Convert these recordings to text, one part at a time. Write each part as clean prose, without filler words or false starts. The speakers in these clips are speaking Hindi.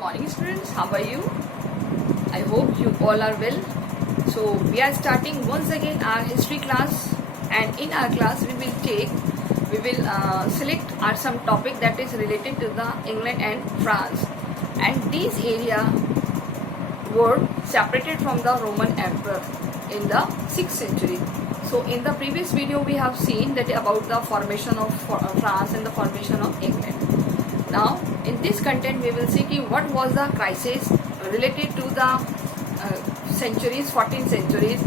morning students, how are you? I hope you all are well. So we are starting once again our history class, and in our class we will select some topic that is related to the England and France, and these area were separated from the Roman Emperor in the 6th century. So in the previous video we have seen that about the formation of France and the formation of England. Now in this content we will see what was the crisis related to the centuries, 14 centuries,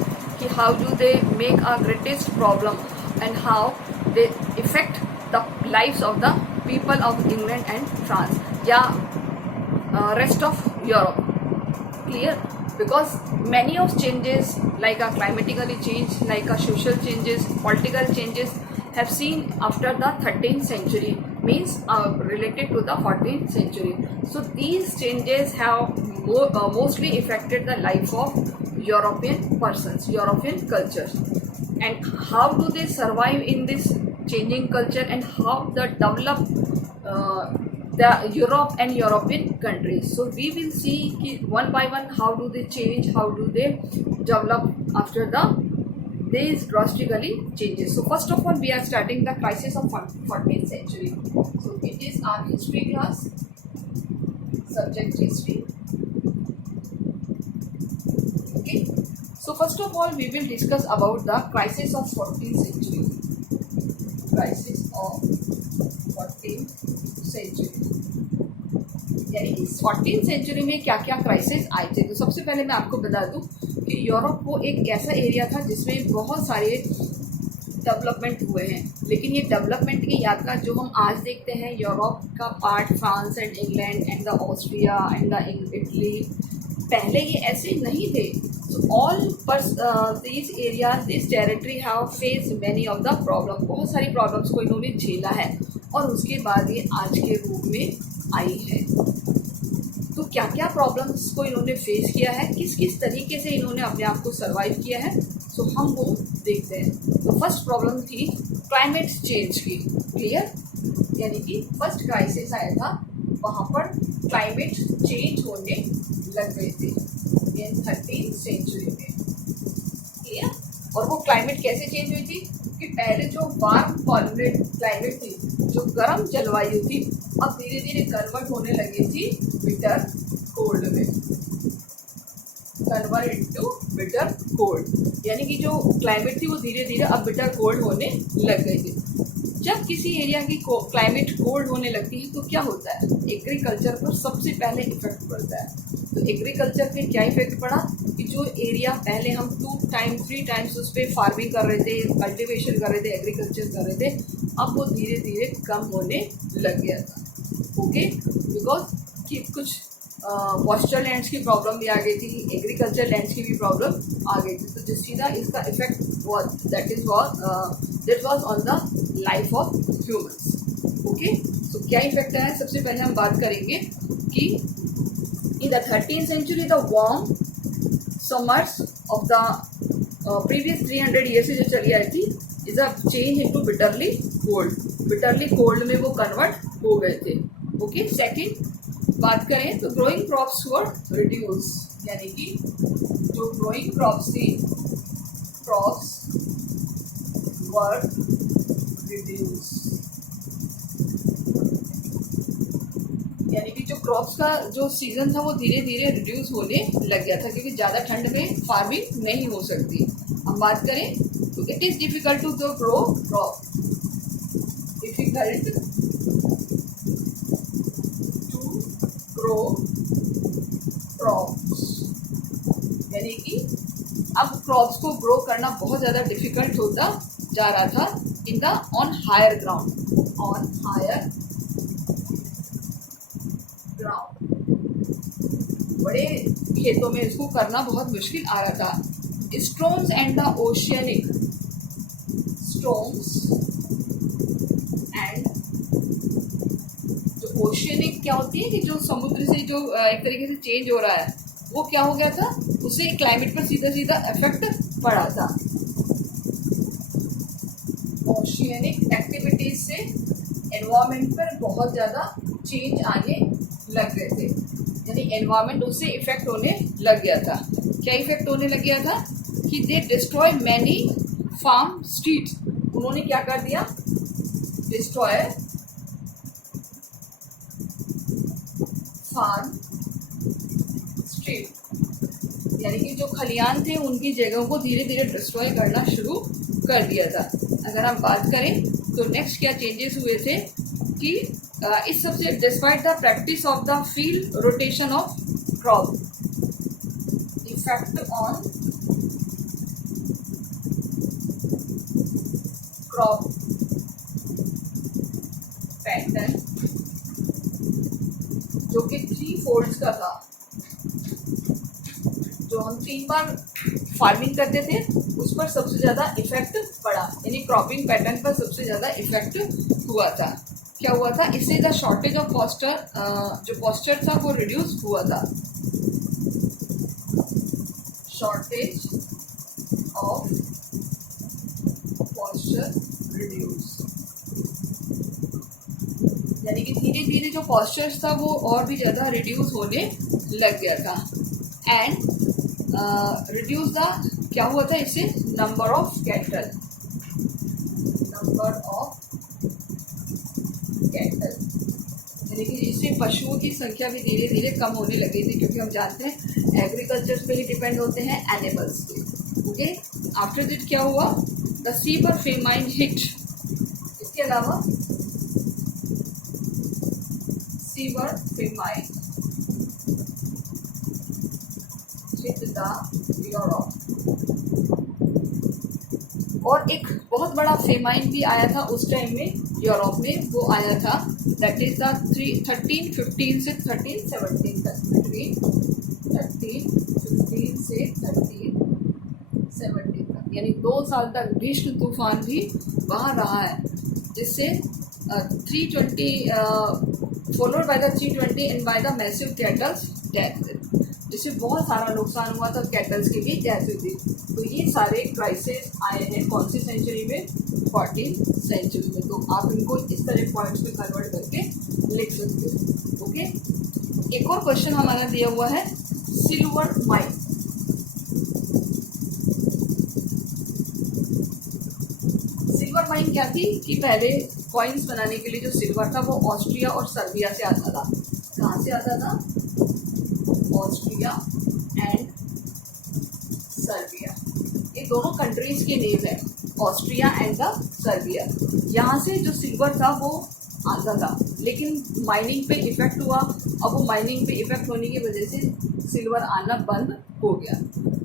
how do they make a greatest problem and how they affect the lives of the people of England and France, rest of Europe. Clear? Because many of changes like a climatically change, like a social changes, political changes have seen after the 13th century, means related to the 14th century. So these changes have mostly affected the life of European persons, European cultures, and how do they survive in this changing culture, and how they develop the Europe and European countries. So we will see one by one how do they change, how do they develop after these drastically changes. So first of all we are starting the crisis of 14th century. So it is our history class, subject history. Okay. So first of all we will discuss about the crisis of 14th century. Crisis of 14th century, यानी कि 14th सेंचुरी में क्या क्या क्राइसिस आए थे. तो सबसे पहले मैं आपको बता दूं कि यूरोप वो एक ऐसा एरिया था जिसमें बहुत सारे डेवलपमेंट हुए हैं, लेकिन ये डेवलपमेंट की यात्रा जो हम आज देखते हैं, यूरोप का part France and England and the Austria and the Italy, पहले ये ऐसे नहीं थे. So all these areas, this territory have faced many of the problem. बहुत सारी प्रॉब्लम्स को इन्होंने झेला है और उसके बाद ये आज के रूप में आई है. तो क्या क्या प्रॉब्लम्स को इन्होंने फेस किया है, किस किस तरीके से इन्होंने अपने आप को सर्वाइव किया है, तो हम वो देखते हैं. तो फर्स्ट प्रॉब्लम थी क्लाइमेट चेंज की. क्लियर? यानी कि फर्स्ट क्राइसिस आया था, वहाँ पर क्लाइमेट चेंज होने लग गए थे इन 13th सेंचुरी में. क्लियर? और वो क्लाइमेट कैसे चेंज हुई थी कि पहले जो वार्म क्लाइमेट थी, जो गर्म जलवायु थी, अब धीरे धीरे कन्वर्ट होने लगी थी बिटर कोल्ड में. कन्वर्ट इनटू बिटर कोल्ड, यानी कि जो क्लाइमेट थी वो धीरे धीरे अब बिटर कोल्ड होने लग गई थी. जब किसी एरिया की क्लाइमेट कोल्ड होने लगती है तो क्या होता है, एग्रीकल्चर पर सबसे पहले इफेक्ट पड़ता है. तो एग्रीकल्चर पे क्या इफेक्ट पड़ा कि जो एरिया पहले हम 3 टाइम्स उस पर फार्मिंग कर रहे थे, कल्टीवेशन कर रहे थे, एग्रीकल्चर कर रहे थे, अब वो धीरे धीरे कम होने लग गया था. ओके, बिकॉज कि कुछ मॉइस्चर लैंड्स की प्रॉब्लम भी आ गई थी, एग्रीकल्चर लैंड्स की भी प्रॉब्लम आ गई थी. तो जिस सीधा इसका effect that was on the life of humans. Okay, so क्या इफेक्ट है, सबसे पहले हम बात करेंगे कि in the 13th century the warm summers of the previous 300 year से जो चली आई थी is a change into bitterly cold. Bitterly cold में वो कन्वर्ट हो गए थे. ओके, सेकंड बात करें तो ग्रोइंग क्रॉप्स वर रिड्यूस, यानी कि जो ग्रोइंग क्रॉप्स थी, क्रॉप्स वर रिड्यूस, यानी कि जो क्रॉप्स का जो सीजन था वो धीरे धीरे रिड्यूस होने लग गया था, क्योंकि ज़्यादा ठंड में फार्मिंग नहीं हो सकती. हम बात करें तो it is difficult to grow crop, difficult to grow crops, यानी कि अब क्रॉप्स को ग्रो करना बहुत ज़्यादा डिफिकल्ट होता जा रहा था in the on higher ground, on higher ground. बड़े खेतों में इसको करना बहुत मुश्किल आ रहा था. Storms and the oceanic, storms and जो ओशियनिक क्या होती है कि जो समुद्र से जो एक तरीके से चेंज हो रहा है, वो क्या हो गया था, उससे क्लाइमेट पर सीधा सीधा इफेक्ट पड़ा था. ओशियनिक एक्टिविटीज से एनवायरमेंट पर बहुत ज़्यादा चेंज आने लग गए थे. यानी एनवायरमेंट उससे इफेक्ट होने लग गया था। क्या इफेक्ट होने लग गया था कि they destroy many farm streets. उन्होंने क्या कर दिया, डिस्ट्रॉय फार्म स्ट्रीट, यानी कि जो खलियान थे उनकी जगहों को धीरे धीरे डिस्ट्रॉय करना शुरू कर दिया था। अगर हम बात करें तो नेक्स्ट क्या चेंजेस हुए थे कि इस सबसे despite the practice of the field rotation of crop, effect on crop pattern, जो कि 3 फोल्ड्स का था। जो हम 3 बार फार्मिंग करते थे उस पर सबसे ज़्यादा इफेक्ट पड़ा, यानी क्रॉपिंग पैटर्न पर सबसे ज़्यादा इफेक्ट हुआ था। क्या हुआ था, इससे द शॉर्टेज ऑफ पॉस्चर, जो पॉस्चर था वो रिड्यूस हुआ था। शॉर्टेज ऑफ पॉस्चर रिड्यूस, यानी कि धीरे धीरे जो पॉस्चर्स था वो और भी ज़्यादा रिड्यूस होने लग गया था। एंड रिड्यूस द, क्या हुआ था इससे, number of cattle, number of cattle, यानी कि इससे पशुओं की संख्या भी धीरे धीरे कम होने लगी थी, क्योंकि हम जानते हैं एग्रीकल्चर पे ही डिपेंड होते हैं एनिमल्स पे। ओके, आफ्टर दिट क्या हुआ, द सीवर फेमाइन हिट, इसके अलावा sewer famine hit the Europe, और एक बहुत बड़ा फेमाइन भी आया था उस टाइम में यूरोप में, वो आया था दैट इज द 1315 से 1317 तक, बिटवीन 1315 से 1317 तक, यानी 2 साल तक भीष्म तूफान भी वहाँ रहा है, जिससे 320 followed by the 320 and by the massive kettles death, जिससे बहुत सारा नुकसान हुआ था, कैटल्स की भी डेथ हुई थी। तो ये सारे क्राइसिस आए हैं कौन सी सेंचुरी में, 14th सेंचुरी में। तो आप इनको इस तरह पॉइंट्स में कन्वर्ट करके लिख सकते हो। ओके, एक और क्वेश्चन हमारा दिया हुआ है, सिल्वर माइन। सिल्वर माइन क्या थी कि पहले कॉइन्स बनाने के लिए जो सिल्वर था वो ऑस्ट्रिया और सर्बिया से आता था। कहाँ से आता था, ऑस्ट्रिया एंड सर्बिया, ये दोनों कंट्रीज के नेम है, ऑस्ट्रिया एंड द सर्बिया। यहाँ से जो सिल्वर था वो आता था, लेकिन माइनिंग पे इफेक्ट हुआ। अब वो माइनिंग पे इफेक्ट होने की वजह से सिल्वर आना बंद हो गया।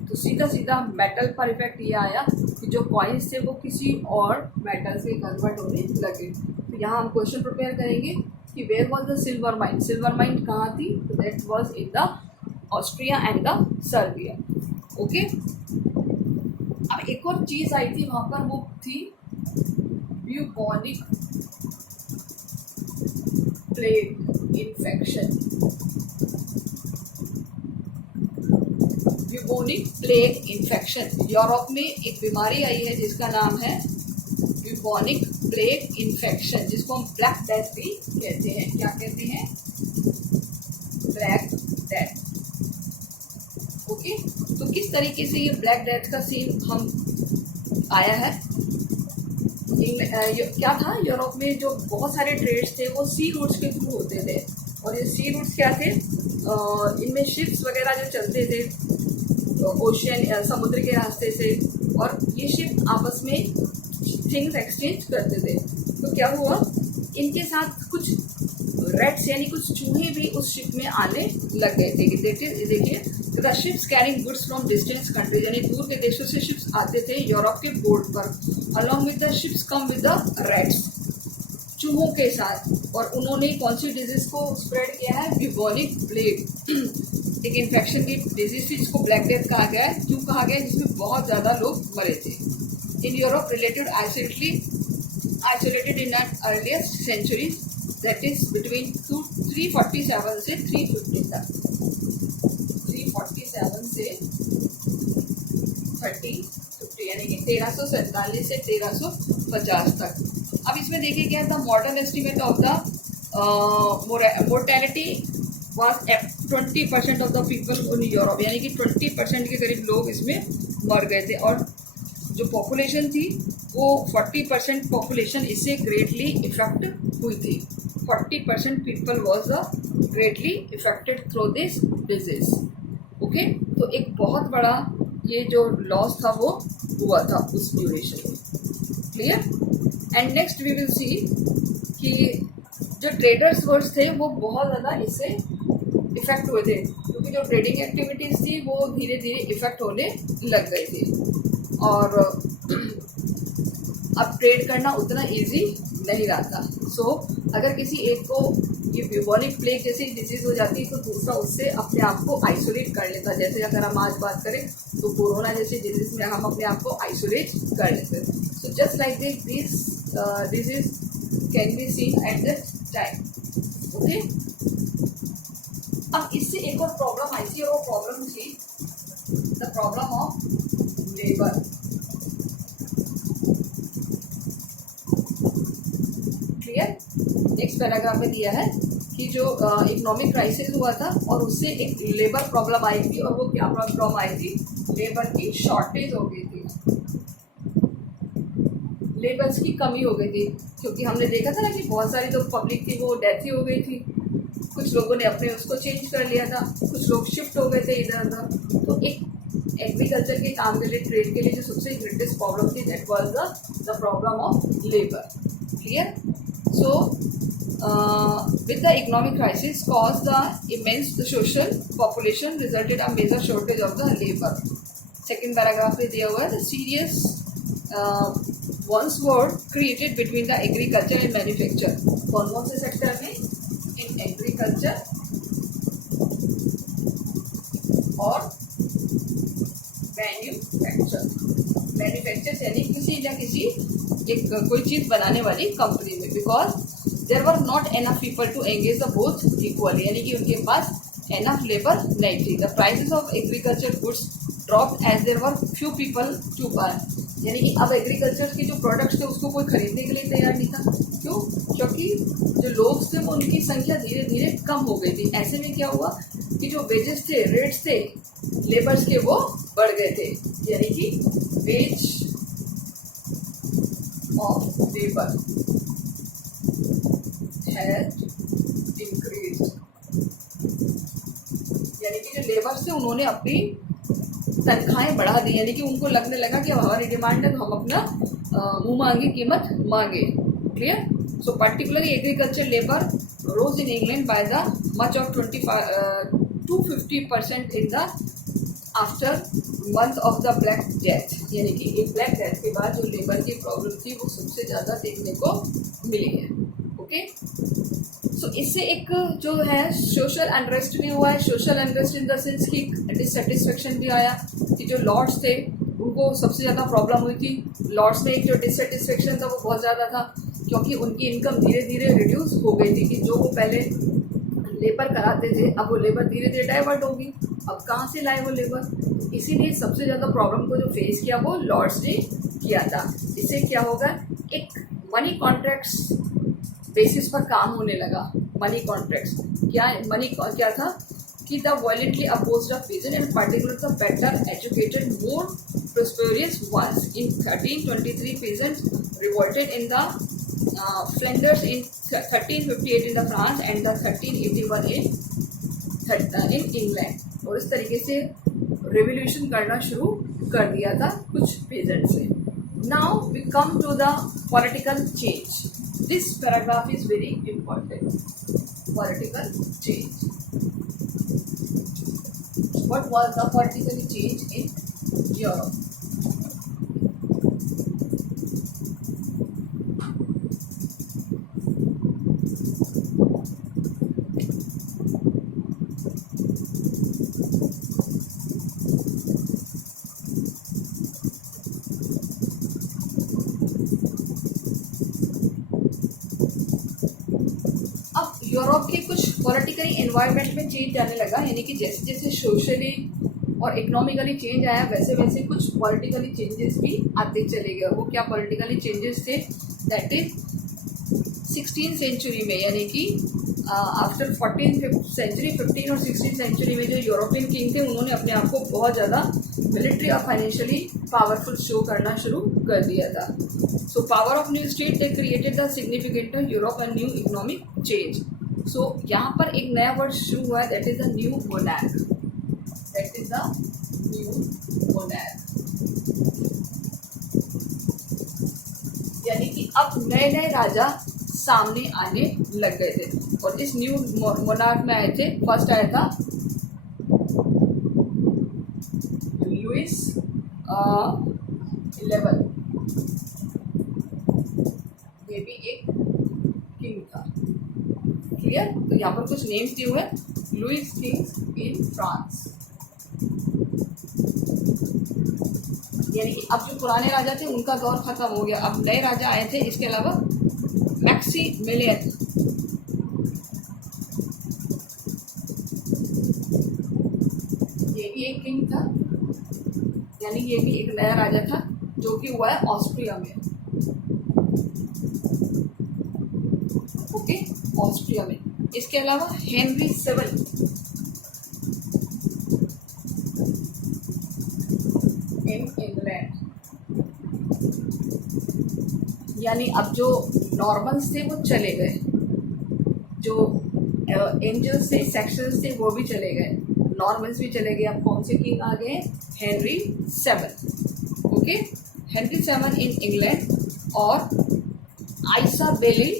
तो सीधा सीधा मेटल पर इफेक्ट ये आया कि जो कॉइन्स थे वो किसी और मेटल से कन्वर्ट होने लगे। तो यहाँ हम क्वेश्चन प्रिपेयर करेंगे कि where was the silver mine, silver mine कहाँ थी, तो that was in the Austria and the Serbia. Okay, अब एक और चीज़ आई थी वहाँ पर, वो थी bubonic plague infection. Bubonic plague infection, Europe में एक बीमारी आई है जिसका नाम है ब्यूबोनिक प्लेग इन्फेक्शन, जिसको हम ब्लैक डेथ भी कहते हैं। क्या कहते हैं, ब्लैक डेथ। ओके, तो किस तरीके से ये ब्लैक डेथ का सीन हम आया है, क्या था, यूरोप में जो बहुत सारे ट्रेड्स थे वो सी रूट्स के थ्रू होते थे, और ये सी रूट्स क्या थे, इनमें शिप्स वगैरह जो चलते थे ओशियन, समुद्र के रास्ते से, और ये शिप आपस में थिंग्स एक्सचेंज करते थे। तो क्या हुआ, इनके साथ कुछ रेट्स यानी कुछ चूहे भी उस शिप में आने लग गए थे। देखिए, the ships carrying goods from distance countries, यानी दूर के देशों से शिप्स आते थे यूरोप के पोर्ट पर, along with the ships come with the rates, चूहों के साथ, और उन्होंने कौन सी डिजीज को स्प्रेड किया है, ब्यूबोनिक प्लेग, एक इन्फेक्शन की डिजीज थी जिसको ब्लैक डेथ कहा गया है। क्यों कहा गया, जिसमें बहुत ज़्यादा लोग मरे थे। In Europe related isolated in earliest centuries, that is between 347 से 350 तक, 347 से 1350, यानी कि 1347 से 1350 तक। अब इसमें देखिए क्या था, modern estimate of the mortality was 20% of the people in Europe, यानी कि 20% के करीब लोग इसमें मर गए थे। और जो पॉपुलेशन थी वो 40% पॉपुलेशन इससे ग्रेटली इफेक्ट हुई थी। 40% people was the greatly affected through this disease. Okay, तो एक बहुत बड़ा ये जो लॉस था वो हुआ था उस ड्यूरेशन में। Clear? And next we will see कि जो ट्रेडर्स वर्ड्स थे वो बहुत ज़्यादा इससे इफेक्ट हुए थे, क्योंकि जो ट्रेडिंग एक्टिविटीज़ थी वो धीरे धीरे इफेक्ट होने लग गई थी। और अब ट्रेड करना उतना इजी नहीं रहा था। सो अगर किसी एक को ये ब्यूबोनिक प्लेग जैसी डिजीज़ हो जाती तो दूसरा उससे अपने आप को आइसोलेट कर लेता। जैसे अगर हम आज बात करें तो कोरोना जैसी डिजीज़ में हम अपने आप को आइसोलेट कर लेते। So just like this disease can be seen at that time. Okay, अब इससे एक और प्रॉब्लम आई थी और वो प्रॉब्लम थी the problem of labour. Clear? Next paragraph में दिया है कि जो इकोनॉमिक क्राइसिस हुआ था और उससे एक लेबर प्रॉब्लम आई थी, और वो क्या प्रॉब्लम आई थी? लेबर की शॉर्टेज हो गई थी, लेबर्स की कमी हो गई थी। क्योंकि हमने देखा था ना कि बहुत सारी जो पब्लिक थी वो डेथ ही हो गई थी, कुछ लोगों ने अपने उसको चेंज कर लिया था, कुछ लोग शिफ्ट हो गए थे इधर उधर। तो एक एग्रीकल्चर के काम के लिए, ट्रेड के लिए जो सबसे ग्रेटेस्ट प्रॉब्लम थी that was the problem of labour. Clear? So with the economic crisis caused the immense social population resulted a major shortage of the labor। Second paragraph में दिया हुआ है the serious once war created between the agriculture and manufacture। कौन से सेक्टर में? इन एग्रीकल्चर और मैन्युफैक्चर यानी किसी न किसी एक कोई चीज़ बनाने वाली कंपनी में। Because there were not enough people to engage the both equally, यानी कि उनके पास एनफ लेबर नहीं थी। The prices of agriculture goods drop as there were few people to buy, यानी कि अब एग्रीकल्चर के जो प्रोडक्ट्स थे उसको कोई खरीदने के लिए तैयार नहीं था। क्यों? क्योंकि जो लोग थे वो उनकी संख्या धीरे धीरे कम हो गई थी। ऐसे में क्या हुआ कि जो वेजेस थे, रेट्स थे लेबर्स के, वो बढ़ गए थे, यानी कि ways of labour has increased, यानी कि जो लेबर्स थे उन्होंने अपनी तनख्वाहें बढ़ा दी, यानी कि उनको लगने लगा कि अब हमारी डिमांड है तो हम अपना मुंह मांगी कीमत मांगे। Clear? So particularly agriculture labour rose in England by the much of 250% in the after month of the black death, यानी कि एक ब्लैक डेथ के बाद जो लेबर की प्रॉब्लम थी वो सबसे ज़्यादा देखने को मिली है। ओके, सो इससे एक जो है सोशल अनरेस्ट भी हुआ है। Social unrest in the sense कि डिससेटिस्फेक्शन भी आया कि जो लॉर्ड्स थे उनको सबसे ज़्यादा प्रॉब्लम हुई थी। लॉर्ड्स में एक जो डिससेटिस्फेक्शन था वो बहुत ज़्यादा था, क्योंकि उनकी इनकम धीरे धीरे रिड्यूस हो गई थी। कि जो वो पहले लेबर कराते थे अब वो लेबर धीरे धीरे डाइवर्ट होगी, अब कहाँ से लाए वो लेबर। इसीलिए सबसे ज़्यादा प्रॉब्लम को जो फेस किया वो लॉर्ड्स ने किया था। इससे क्या होगा, एक मनी कॉन्ट्रैक्ट्स बेसिस पर काम होने लगा। मनी कॉन्ट्रैक्ट्स क्या था कि the violently opposed the peasant and particular the better educated more prosperous ones। In 1323 peasants revolted in the Flanders, in 1358 in the France and the 1381 in England। और इस तरीके से रेवोल्यूशन करना शुरू कर दिया था कुछ पेजेंट से। Now we come to the political change. This paragraph is very important. Political change, what was the political change in Europe? Europe के कुछ पॉलिटिकली एनवायरनमेंट में चेंज आने लगा, यानी कि जैसे जैसे सोशली और इकोनॉमिकली चेंज आया वैसे वैसे कुछ पॉलिटिकली चेंजेस भी आते चले गए। वो क्या पॉलिटिकली चेंजेस थे? दैट इज 16th सेंचुरी में, यानी कि आफ्टर 14th सेंचुरी, 15 और 16th सेंचुरी में जो यूरोपियन किंग थे उन्होंने अपने आप को बहुत ज़्यादा मिलिट्री और फाइनेंशियली पावरफुल शो करना शुरू कर दिया था. So power of new state they created the significant Europe and new economic change. So यहाँ पर एक नया वर्ड शुरू हुआ है, that is the new monarch. That is the new monarch. यानी कि अब नए नए राजा सामने आने लग गए थे. और इस न्यू मोनार्क में आए थे, फर्स्ट आया था लुइस 11. ये भी एक किंग था. क्लियर. तो यहाँ पर कुछ नेम्स दिए हुए, लुइस किंग इन फ्रांस. यानी कि अब जो पुराने राजा थे उनका दौर खत्म हो गया, अब नए राजा आए थे. इसके अलावा मैक्सिमिलियन, ये भी एक किंग था. यानी ये भी एक नया राजा था जो कि हुआ है ऑस्ट्रिया में. ओके, ऑस्ट्रिया में. इसके अलावा हेनरी 7 इन इंग्लैंड. यानी अब जो नॉर्मल्स थे वो चले गए, जो एंजल्स थे, सेक्शंस थे, वो भी चले गए, नॉर्मल्स भी चले गए. अब कौन से किंग आ गए? Henry 7. Okay, Henry 7 in England. और आइसाबेले,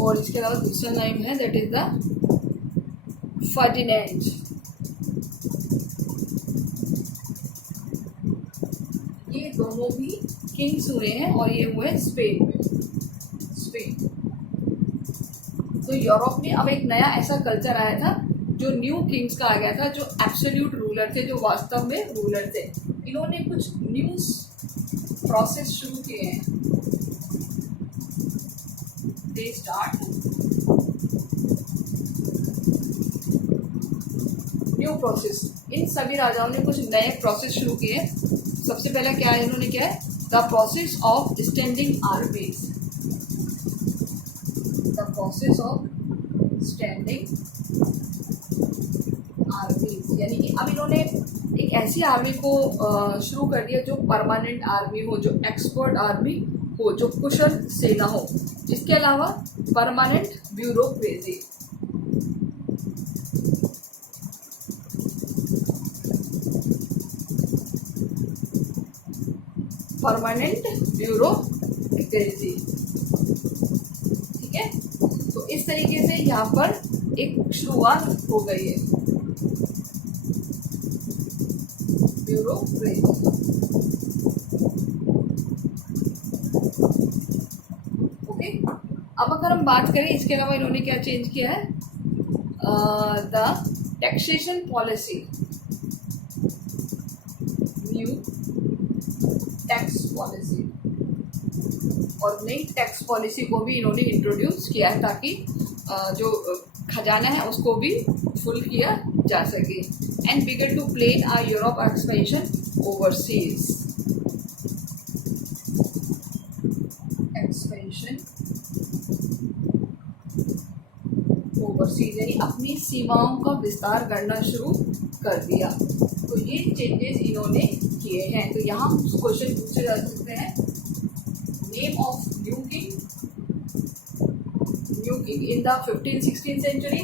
और इसके अलावा दूसरा नाम है, दैट इज द फर्डिनेंड. ये दोनों भी किंग्स हुए हैं और ये हुए स्पेन में. स्पेन. तो यूरोप में अब एक नया ऐसा कल्चर आया था जो न्यू किंग्स का आ गया था, जो एब्सोल्यूट रूलर थे, जो वास्तव में रूलर थे. इन्होंने कुछ न्यू प्रोसेस शुरू किए हैं. They start new process. इन सभी राजाओं ने कुछ नए प्रोसेस शुरू किए. सबसे पहला क्या है, इन्होंने क्या है, the process of standing आर्मीज. The process of standing आर्मीज. यानी कि अब इन्होंने एक ऐसी आर्मी को शुरू कर दिया जो परमानेंट आर्मी हो, जो एक्सपर्ट आर्मी हो, जो कुशल सेना हो. इसके अलावा परमानेंट ब्यूरोक्रेसी. Permanent bureaucracy. ठीक है. तो इस तरीके से यहाँ पर एक शुरुआत हो गई है ब्यूरोक्रेसी. ओके. अब अगर हम बात करें इसके अलावा इन्होंने क्या चेंज किया है, the taxation policy. New tax policy. और नई टैक्स पॉलिसी को भी इन्होंने इंट्रोड्यूस किया है ताकि जो खजाना है उसको भी फुल किया जा सके. And began to plan a Europe expansion overseas. Expansion overseas यानी अपनी सीमाओं का विस्तार करना शुरू कर दिया. तो ये चेंजेस इन्होंने किए हैं. तो यहाँ क्वेश्चन पूछे जा सकते हैं, name of new king in the 15th-16th century.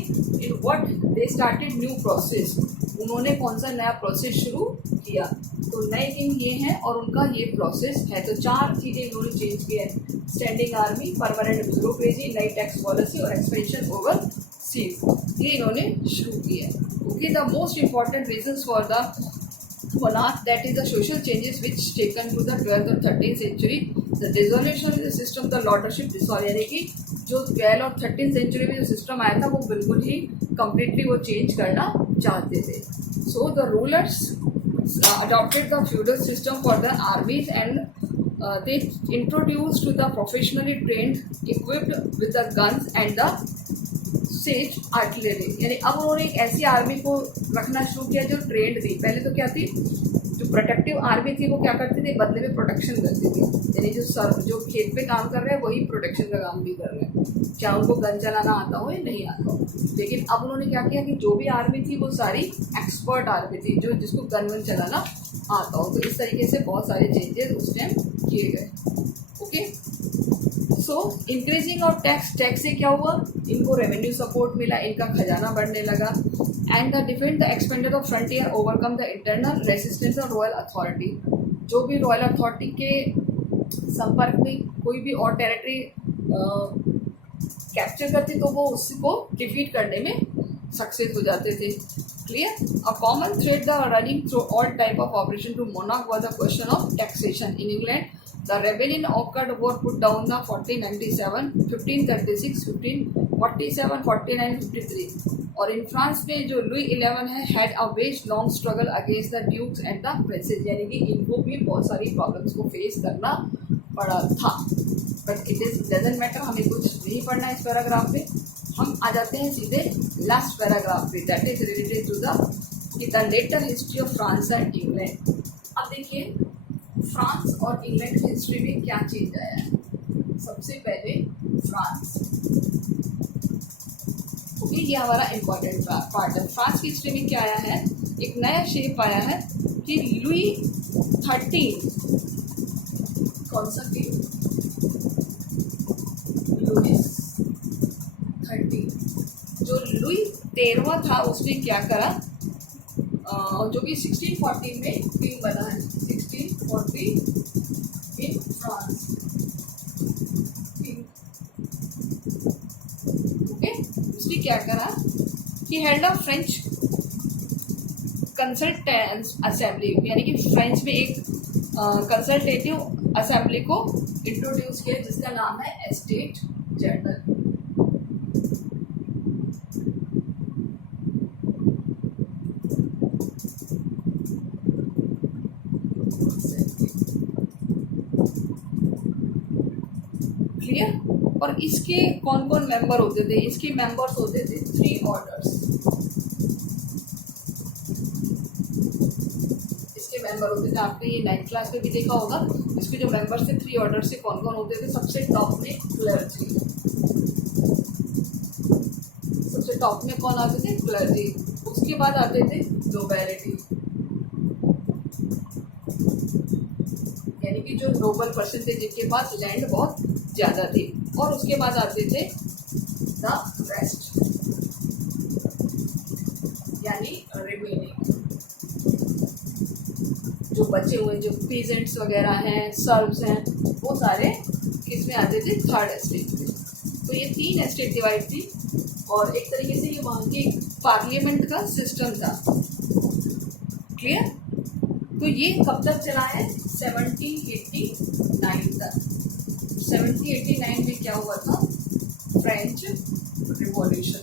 In what they started new process. उन्होंने कौन सा नया प्रोसेस शुरू किया. तो नए किंग ये हैं और उनका ये प्रोसेस है. तो 4 चीज़ें इन्होंने चेंज की है, स्टैंडिंग आर्मी, परमानेंट ब्यूरोक्रेसी, नई टैक्स पॉलिसी और एक्सपेंशन ओवर सीज. ये इन्होंने शुरू की है. Okay. The most important reasons for the monarch, that is the social changes which taken to the 12th और 13th century. The dissolution of the system, the lordship dissolve. यानी कि जो 12 और 13th सेंचुरी में जो सिस्टम आया था वो बिल्कुल ही कम्प्लीटली वो चेंज करना चाहते थे. So the rulers adopted the feudal system for the armies and they introduced the professionally trained equipped with the guns and the says artillery. यानी अब उन्होंने एक ऐसी आर्मी को रखना शुरू किया जो ट्रेंड थी. पहले तो क्या थी, जो प्रोटेक्टिव आर्मी थी वो क्या करती थी, बदले में प्रोटेक्शन करती थी, यानी जो खेत पे काम कर रहे हैं वही प्रोटेक्शन का काम भी कर रहे हैं, चाहे उनको गन चलाना आता हो या नहीं आता हो। लेकिन अब उन्होंने क्या किया कि जो भी आर्मी थी वो सारी एक्सपर्ट आर्मी थी, जो जिसको गन वन चलाना आता हो। तो इस तरीके से बहुत सारे चेंजेस उस टाइम किए गए। Okay, so increasing of tax से क्या हुआ, इनको रेवेन्यू सपोर्ट मिला, इनका खजाना बढ़ने लगा। And the defend the expanded of frontier overcome the internal resistance of royal authority. जो भी रॉयल अथॉरिटी के संपर्क में कोई भी और टेरिटरी कैप्चर करते तो वो उसको डिफीट करने में सक्सेस हो जाते थे। Clear? A common thread the running through all type of operation to monarch was the question of taxation. In England the rebellion occurred war put down the 1497, 1536, 1547, 49, 53। और इन फ्रांस में जो लुई 11 है had a wage long struggle against the dukes and the princes, यानी कि इनको भी बहुत सारी प्रॉब्लम्स को फेस करना पड़ा था। But it is doesn't matter, हमें कुछ नहीं पढ़ना है इस पैराग्राफ पे। हम आ जाते हैं सीधे लास्ट पैराग्राफ पे, that is related to the later history of France and England. अब देखिए फ्रांस और इंग्लैंड की हिस्ट्री में क्या चेंज आया है। सबसे पहले फ्रांस, ओके, ये हमारा इम्पोर्टेंट पार्ट है। फ्रांस की हिस्ट्री में क्या आया है, एक नया शेप आया है कि लुई 13, कौन सा किंग, लुइस 13, जो लुई 13वां था उसने क्या करा, जो कि 1640 में किंग बना है, 1640 इन फ्रांस किंग। ओके, उसने क्या करा कि हेल्ड अ फ्रेंच कंसल्टेंस असेंबली, यानी कि फ्रेंच में एक कंसल्टेटिव असेंबली को इंट्रोड्यूस किया जिसका नाम है एस्टेट जनरल। क्लियर? और इसके कौन कौन मेंबर होते थे, इसके मेंबर्स होते थे 3 ऑर्डर्स। इसके मेंबर होते थे, आपने ये 9th क्लास में भी देखा होगा, इसके जो मेंबर्स थे 3 ऑर्डर्स से कौन कौन होते थे। सबसे टॉप में क्लर्जी, सबसे टॉप में कौन आते थे, क्लर्जी। उसके बाद आते थे नोबेलिटी, यानी कि जो नोबल पर्सन थे जिनके पास लैंड बहुत ज़्यादा थी। और उसके बाद आते थे द रेस्ट, यानी रिमेनिंग, जो बचे हुए जो पीजेंट्स वगैरह हैं, सर्व्स हैं, वो सारे किसमें आते थे, थर्ड एस्टेट में। तो ये 3 एस्टेट डिवाइड थी और एक तरीके से ये वहाँ की पार्लियामेंट का सिस्टम था। क्लियर? तो ये कब तक चला है, 1789 तक। 1789 में क्या हुआ था, फ्रेंच रिवॉल्यूशन।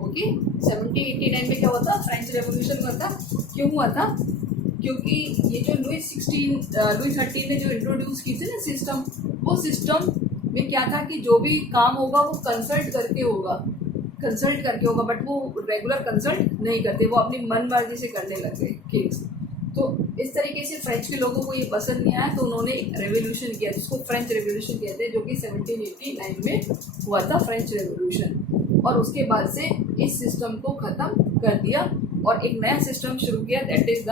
ओके, 1789 में क्या हुआ था, फ्रेंच रेवोल्यूशन हुआ था। क्यों हुआ था, क्योंकि ये जो लुई 13 ने जो इंट्रोड्यूस की थी ना सिस्टम, वो सिस्टम में क्या था कि जो भी काम होगा वो कंसल्ट करके होगा, बट वो रेगुलर कंसल्ट नहीं करते, वो अपनी मन मर्जी से करने लग गए किंग्स। तो इस तरीके से फ्रेंच के लोगों को ये पसंद नहीं आया, तो उन्होंने एक रेवोल्यूशन किया जिसको फ्रेंच रेवोल्यूशन कहते हैं, जो कि 1789 में हुआ था, फ्रेंच रेवोल्यूशन। और उसके बाद से इस सिस्टम को ख़त्म कर दिया और एक नया सिस्टम शुरू किया, दैट इज़ द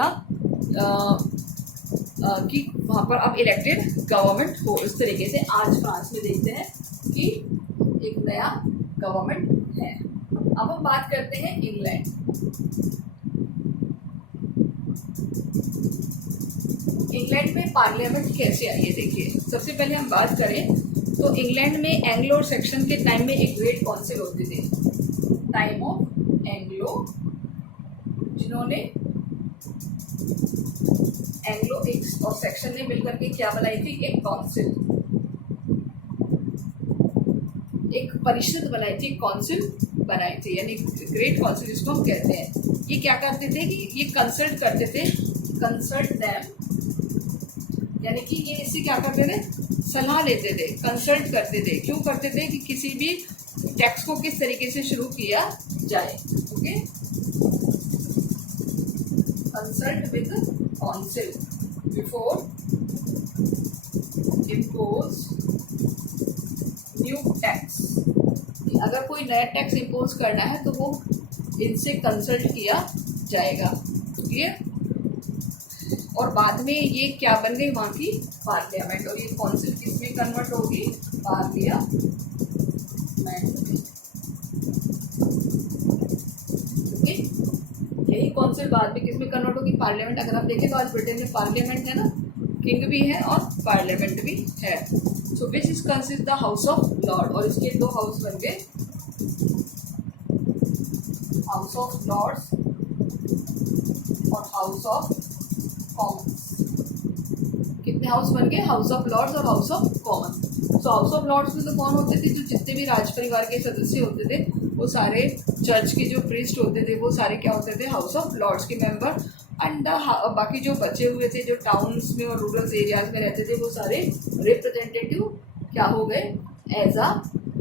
कि वहाँ पर अब इलेक्टेड गवर्नमेंट हो। इस तरीके से आज फ्रांस में देखते हैं कि एक नया गवर्नमेंट है। अब हम बात करते हैं इंग्लैंड। इंग्लैंड में पार्लियामेंट कैसे आई है, देखिए। सबसे पहले हम बात करें तो इंग्लैंड में एंग्लो सेक्शन के टाइम में एक ग्रेट काउंसिल होती थी, टाइम ऑफ एंग्लो, जिन्होंने एंग्लो एक और सेक्शन ने मिलकर के क्या बनाई थी, एक काउंसिल, एक परिषद बनाई थी, काउंसिल बनाई थी, यानी ग्रेट काउंसिल जिसको हम कहते हैं। ये क्या करते थे कि ये कंसल्ट करते थे, कंसल्ट दैम, यानी कि ये इससे क्या करते थे, सलाह लेते थे, कंसल्ट करते थे। क्यों करते थे कि किसी भी टैक्स को किस तरीके से शुरू किया जाए। Okay, consult with council before impose new tax. अगर कोई नया टैक्स इम्पोज करना है तो वो इनसे कंसल्ट किया जाएगा, क्लियर। और बाद में ये क्या बन गई, वहाँ की पार्लियामेंट, और ये काउंसिल किस में कन्वर्ट होगी, पार्लियामेंट में। ओके, यही काउंसिल बाद में किस में कन्वर्ट होगी, पार्लियामेंट। अगर आप देखें तो आज ब्रिटेन में पार्लियामेंट है ना, किंग भी है और पार्लियामेंट भी है। So which is consist the house of lord, और इसके दो हाउस बन गए, हाउस ऑफ लॉर्ड्स और हाउस ऑफ कॉमन्स। कितने हाउस बन गए, हाउस ऑफ लॉर्ड्स और house of commons. So house of lords में तो कौन होते थे, जो जितने भी राज परिवार के सदस्य होते थे वो सारे, चर्च के जो प्रीस्ट होते थे वो सारे क्या होते थे, हाउस ऑफ लॉर्ड्स के मेंबर। एंड बाकी जो बचे हुए थे, जो टाउन्स में और रूरल एरियाज में रहते थे, वो सारे रिप्रेजेंटेटिव क्या हो गए, as a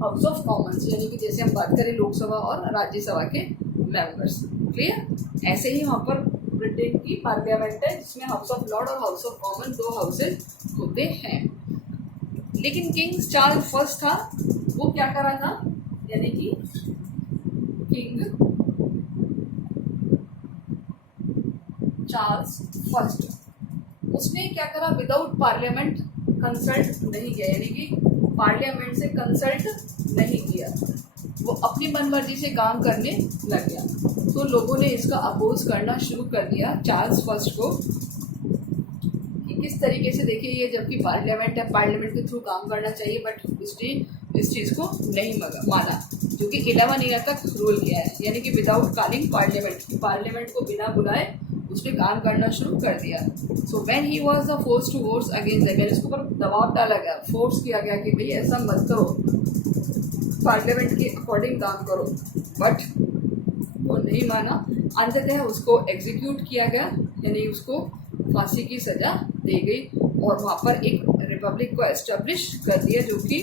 House of Commons, यानी कि जैसे हम बात करें लोकसभा और राज्यसभा के मेंबर्स, क्लियर। ऐसे ही वहाँ पर ब्रिटेन की पार्लियामेंट है जिसमें हाउस ऑफ लॉर्ड और हाउस ऑफ कॉमन दो हाउसेज होते हैं। लेकिन किंग चार्ल्स फर्स्ट था, वो क्या करा था, यानी कि किंग चार्ल्स फर्स्ट, उसने क्या करा, विदाउट पार्लियामेंट कंसल्ट नहीं किया, यानी कि पार्लियामेंट से कंसल्ट नहीं किया, वो अपनी मनमर्जी से काम करने लग गया। तो लोगों ने इसका अपोज करना शुरू कर दिया चार्ल्स फर्स्ट को, कि किस तरीके से, देखिए ये जबकि पार्लियामेंट है, पार्लियामेंट के थ्रू काम करना चाहिए, बट उसने इस चीज़ को नहीं माना, जो कि 11 ईयर तक रूल किया है, यानी कि विदाउट कॉलिंग पार्लियामेंट को बिना बुलाए उसने काम करना शुरू कर दिया। So when he was the force to votes against again, इसके ऊपर दबाव डाला गया, फोर्स किया गया कि भाई ऐसा मत करो, पार्लियामेंट के अकॉर्डिंग काम करो, बट वो नहीं माना। अंततः उसको एग्जीक्यूट किया गया, यानी उसको फांसी की सजा दी गई, और वहाँ पर एक रिपब्लिक को एस्टेब्लिश कर दिया, जो कि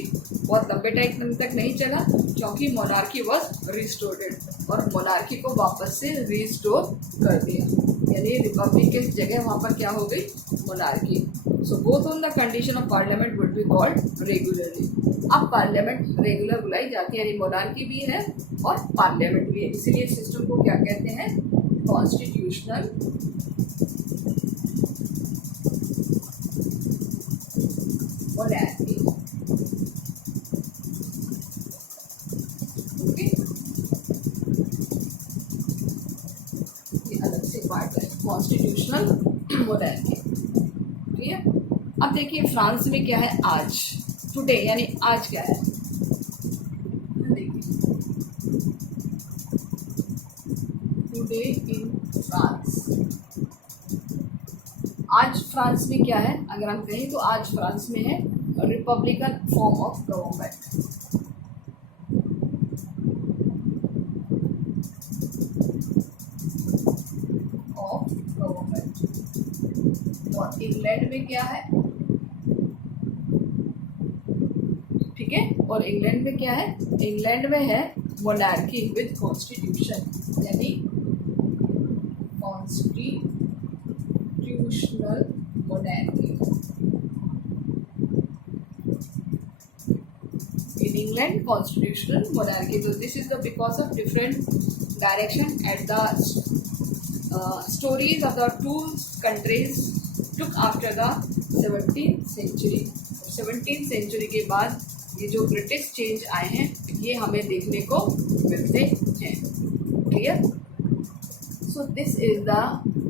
बहुत लंबे टाइम तक नहीं चला, क्योंकि मोनार्की वॉज रिस्टोर्ड, और मोनार्की को वापस से रिस्टोर कर दिया, यानी रिपब्लिक के जगह वहाँ पर क्या हो गई, monarchy. So both on the condition of parliament would be called regularly. अब पार्लियामेंट रेगुलर बुलाई जाती है, यानी मोनार्की भी है और पार्लियामेंट भी है, इसीलिए सिस्टम को क्या कहते हैं, कॉन्स्टिट्यूशनल मोनार्की। ओके, ये अलग से पार्ट है, कॉन्स्टिट्यूशनल मोनार्की, ठीक है। अब देखिए फ्रांस में क्या है आज, टुडे, यानी आज क्या है, देखिए टुडे इन फ्रांस। आज फ्रांस में क्या है, अगर हम कहें तो आज फ्रांस में है रिपब्लिकन फॉर्म ऑफ गवर्नमेंट। और इंग्लैंड में क्या है, ठीक है, और इंग्लैंड में क्या है, इंग्लैंड में है मोनार्की विद कॉन्स्टिट्यूशन, यानी constitutional monarchy. In England, constitutional monarchy. So this is the because of different direction at the stories of the two countries took after the 17th century. 17th century के बाद ये जो ब्रिटिश चेंज आए हैं ये हमें देखने को मिलते हैं, clear. So this is the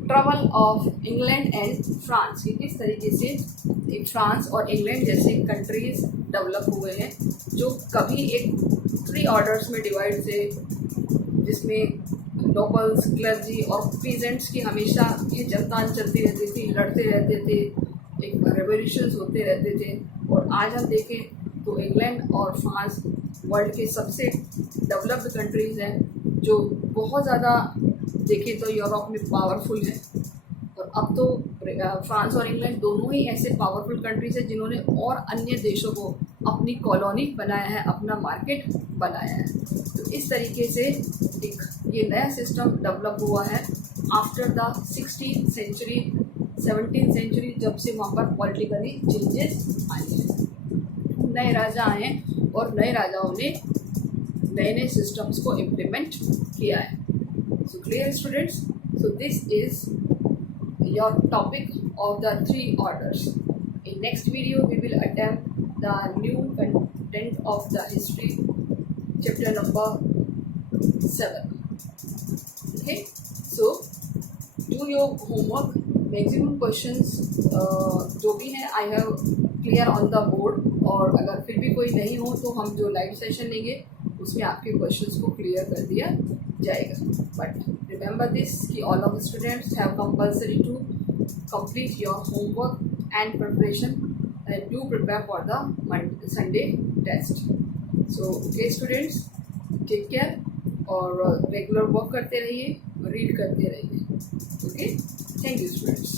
trouble of England and France, कि किस तरीके से एक फ्रांस और इंग्लैंड जैसे कंट्रीज डेवलप हुए हैं, जो कभी एक 3 ऑर्डर्स में डिवाइड थे, जिसमें नोबल्स, क्लर्जी और पीजेंट्स की हमेशा खिंचतान चलती रहती थी, लड़ते रहते थे, एक रेवोल्यूशंस होते रहते थे। और आज हम देखें तो इंग्लैंड और फ्रांस वर्ल्ड के सबसे डेवलप्ड कंट्रीज़ हैं, जो बहुत ज़्यादा देखें तो यूरोप में पावरफुल है। और अब तो फ्रांस और इंग्लैंड दोनों ही ऐसे पावरफुल कंट्रीज हैं जिन्होंने और अन्य देशों को अपनी कॉलोनी बनाया है, अपना मार्केट बनाया है। तो इस तरीके से एक ये नया सिस्टम डेवलप हुआ है, after the 16th century 17th century, जब से वहाँ पर पॉलिटिकली चेंजेस आए हैं, नए राजा आए और नए राजाओं ने नए नए सिस्टम्स को इम्प्लीमेंट किया है. So clear students, so this is your topic of the three orders. In next video we will attempt the new content of the history chapter number 7. Okay, so do your homework. Maximum questions जो भी हैं I have clear on the board, और अगर फिर भी कोई नहीं हो तो हम जो लाइव सेशन लेंगे उसमें आपके क्वेश्चंस को क्लियर कर दिया जाएगा. बट रिमेंबर दिस कि all of students have compulsory to complete your homework and preparation, and do prepare for the Sunday test. So okay students, take care और रेगुलर वर्क करते रहिए, रीड करते रहिए. Okay, thank you students.